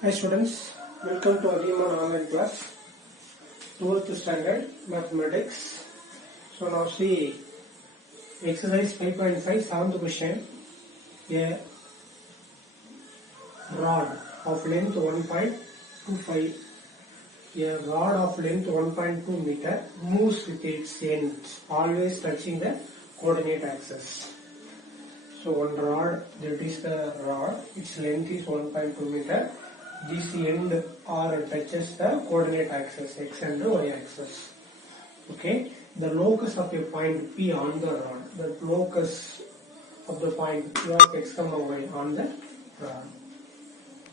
Hi students, welcome to Agreement online class, 12th standard mathematics. So now see exercise 5.5, 7th question. A rod of length 1.25, a rod of length 1.2 meter moves with its ends always touching the coordinate axis. So one rod, that is the rod, its length is 1.2 meter. This end or touches the coordinate axis x and y axis. Okay, the locus of a point P on the rod, the locus of the point P of x comma y on the rod.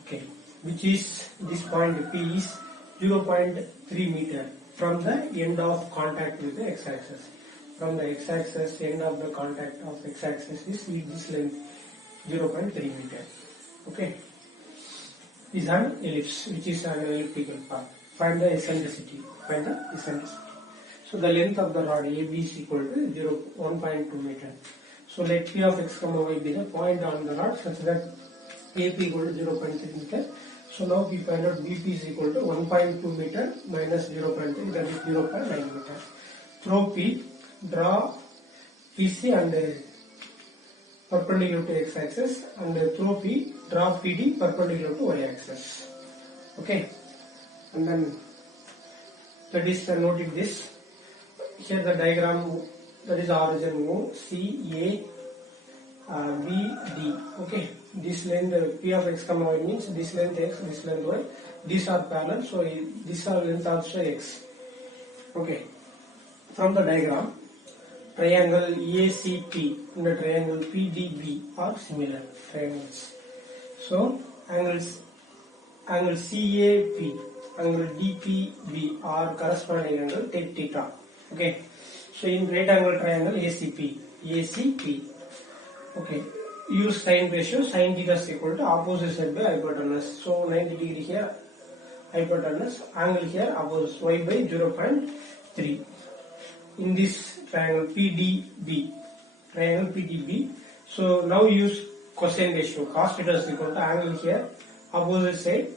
Okay, which is this point P is 0.3 meter from the end of contact with the x-axis. From the x-axis, end of the contact of x-axis is with this length 0.3 meter. Okay. Is an ellipse, which is an elliptical path. Find the eccentricity. So the length of the rod AB is equal to 1.2 meter. So let P of x comma y be the point on the rod such that AP equal to 0.3 meter. So now we find out BP is equal to 1.2 meter minus 0.3, that is 0.9 meter. Throw P, draw PC and perpendicular to x-axis, and throw P, draw PD perpendicular to y-axis. Okay, and then that is noting this. Here the diagram, that is origin O, C, A, B, D. Okay, this length P of x comma y means this length x, this length y. These are parallel, so this are length also x. Okay, from the diagram, triangle ACP and the triangle PDB are similar triangles. So angles, angle CAP, angle DPB are corresponding angle, take theta. Okay, so in right angle triangle ACP. Okay, use sine ratio, sine theta is equal to opposite side by hypotenuse. So 90 degree here hypotenuse, angle here opposite, y by 0.3. in this triangle PDB, so now use cosine ratio, cos theta is equal to angle here opposite side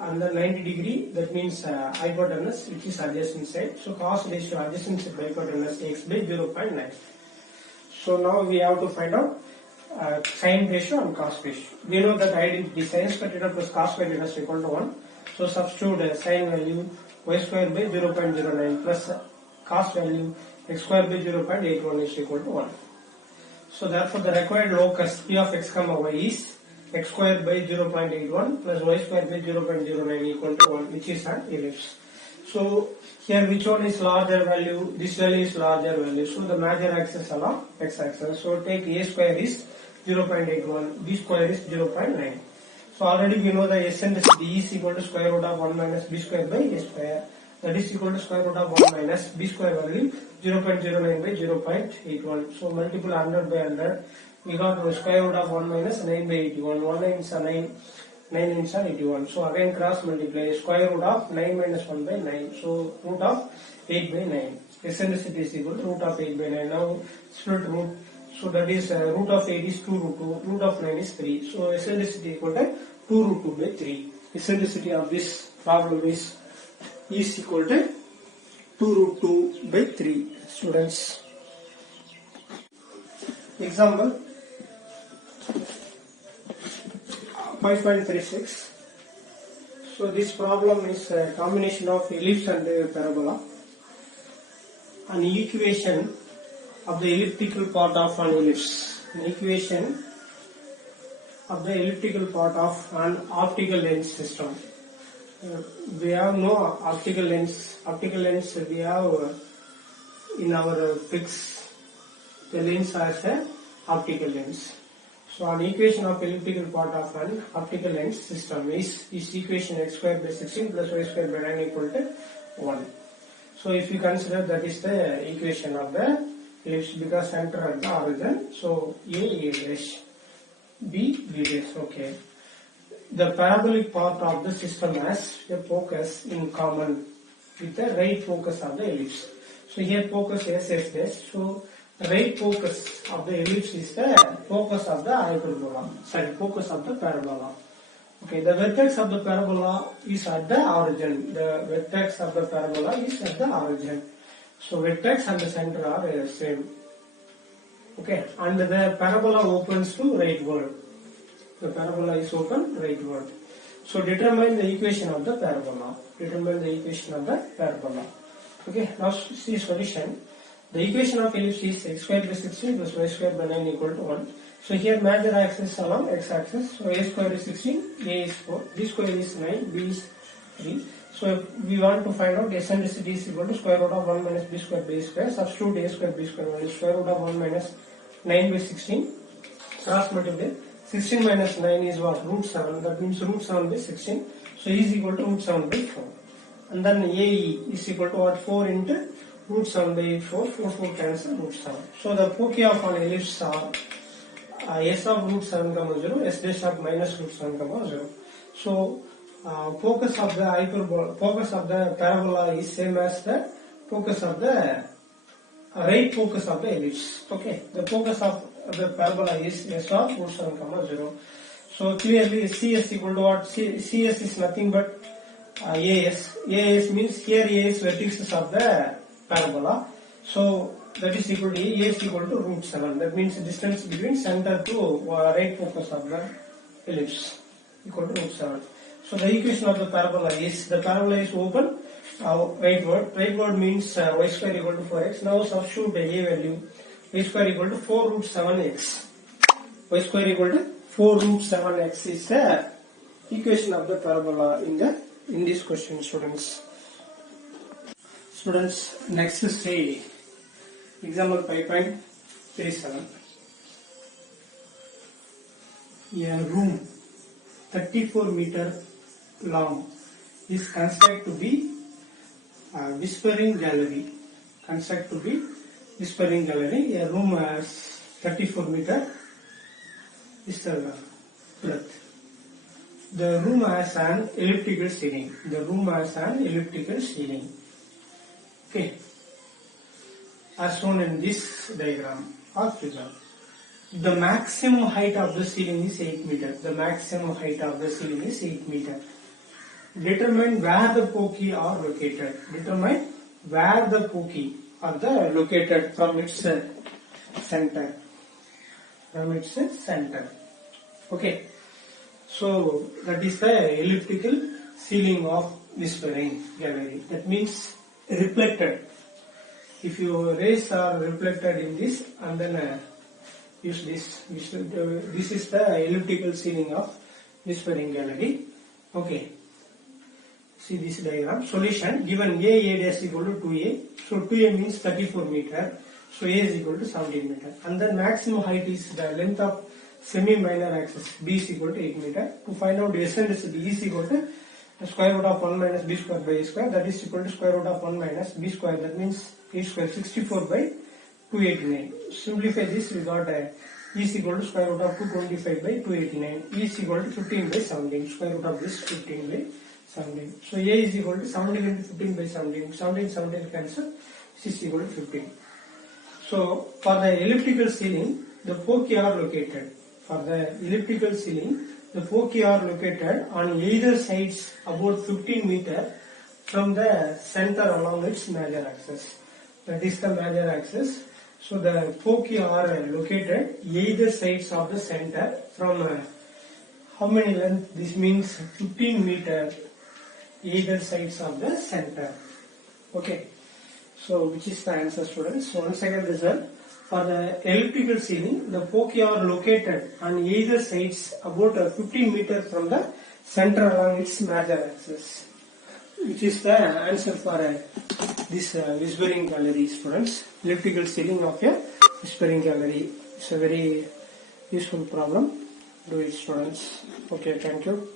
and the 90 degree, that means hypotenuse which is adjacent side. So cos ratio adjacent side by hypotenuse x by 0.9. So now we have to find out sine ratio and cos ratio. We know that identity sin square theta plus cos square theta is equal to 1. So substitute sine value y square by 0.09 plus cos value x square by 0.81 is equal to 1. So therefore the required locus P of x comma y is x square by 0.81 plus y square by 0.09 equal to 1, which is an ellipse. So here which one is larger value? This value is larger value. So the major axis along x axis. So take a square is 0.81, b square is 0.9. So already we know the eccentricity is equal to square root of 1 minus b square by a square. That is equal to square root of 1 minus b square value 0.09 by 0.81. So multiple 100 by 100. We got the square root of 1 minus 9 by 81. 1 9 are 9, 9 9 are 81. So again cross multiply, square root of 9 minus 1 by 9. So root of 8 by 9. Eccentricity is equal to root of 8 by 9. Now split root. So that is root of 8 is 2 root 2. Root of 9 is 3. So eccentricity equal to 2 root 2 by 3. Eccentricity of this problem is equal to 2 root 2 by 3. Students, example 5.36. So this problem is a combination of ellipse and parabola. An equation of the elliptical part of an ellipse. An equation of the elliptical part of an optical lens system. We have no optical lens. Optical lens we have in our fix the lens as a optical lens. So an equation of elliptical part of an optical lens system is this equation x square by 16 plus y square by 9 equal to 1. So if you consider that is the equation of the ellipse because center at the origin. So A dash, B dash. Okay. The parabolic part of the system has a focus in common with the right focus of the ellipse. So here focus is S dash. So right focus of the ellipse is the focus of the hyperbola. Sorry, focus of the parabola. Okay, the vertex of the parabola is at the origin. The vertex of the parabola is at the origin. So vertex and the center are same. Okay, and the parabola opens to rightward. The parabola is open rightward. So determine the equation of the parabola. Determine the equation of the parabola. Okay, now see solution. The equation of ellipse is x square plus 16 plus y square by 9 equal to 1. So here major axis along x axis. So a square is 16, a is 4, b square is 9, b is 3. So we want to find out eccentricity is equal to square root of 1 minus b square by a square. Substitute a square b square minus square root of 1 minus 9 by 16. Cross multiply. 16 minus 9 is what? Root 7. That means root 7 by 16. So e is equal to root 7 by 4. And then ae is equal to what? 4 into root 7 by 4. 4 cancel root 7. So the foci of an ellipse are s of root 7 comma 0, s dash of minus root 7 comma 0. So focus of the hyperbola, focus of the parabola is same as the focus of the right focus of the ellipse. Okay, the focus of the parabola is s of root 7 comma 0. So clearly CS equal to what? CS is nothing but AS. AS means here A is vertices of the parabola. So that is equal to A is equal to root 7. That means the distance between center to right focus of the ellipse equal to root 7. So the equation of the parabola is open rightward. Rightward means y square equal to 4x. Now substitute a value. Y square equal to 4 root 7x. Y square equal to 4 root 7x is the equation of the parabola in this question, students. Students, next is say example 5.37. A room 34 meter long is constructed to be whispering gallery. Constructed to be whispering gallery. A room has 34 meter is the breadth. The room has an elliptical ceiling. The room has an elliptical ceiling. Okay. As shown in this diagram or figure. The maximum height of the ceiling is 8 meters. The maximum height of the ceiling is 8 meters. Determine where the foci are located. Determine where the foci are located from its center. From its center. Okay. So that is the elliptical ceiling of whispering gallery. That means reflected. If you raise or reflected in this and then use this. This is the elliptical ceiling of whispering gallery. Okay. See this diagram. Solution. Given A dash equal to 2A. So 2A means 34 meter. So A is equal to 17 meter. And then maximum height is the length of semi-minor axis. B is equal to 8 meter. To find out eccentricity, E is equal to the square root of 1 minus B square by A square. That is equal to square root of 1 minus B square. That means A square 64 by 289. Simplify this, we got E is equal to square root of 225 by 289. E is equal to 15 by 17. Square root of this 15 by 17. So A is equal to 17 into 15 by 17. 17 cancel. This is equal to 15. So for the elliptical ceiling, the foci are located. For the elliptical ceiling, the foci are located on either sides about 15 meter from the center along its major axis. That is the major axis. So the foci are located either sides of the center from how many length? This means 15 meter either sides of the center. Okay. So which is the answer, students? So once again result. For the elliptical ceiling, the foci are located on either sides about 15 meter from the center along its major axis. Which is the answer for this whispering gallery, students. Elliptical ceiling of a whispering gallery. It's a very useful problem. Do it, students. Okay, thank you.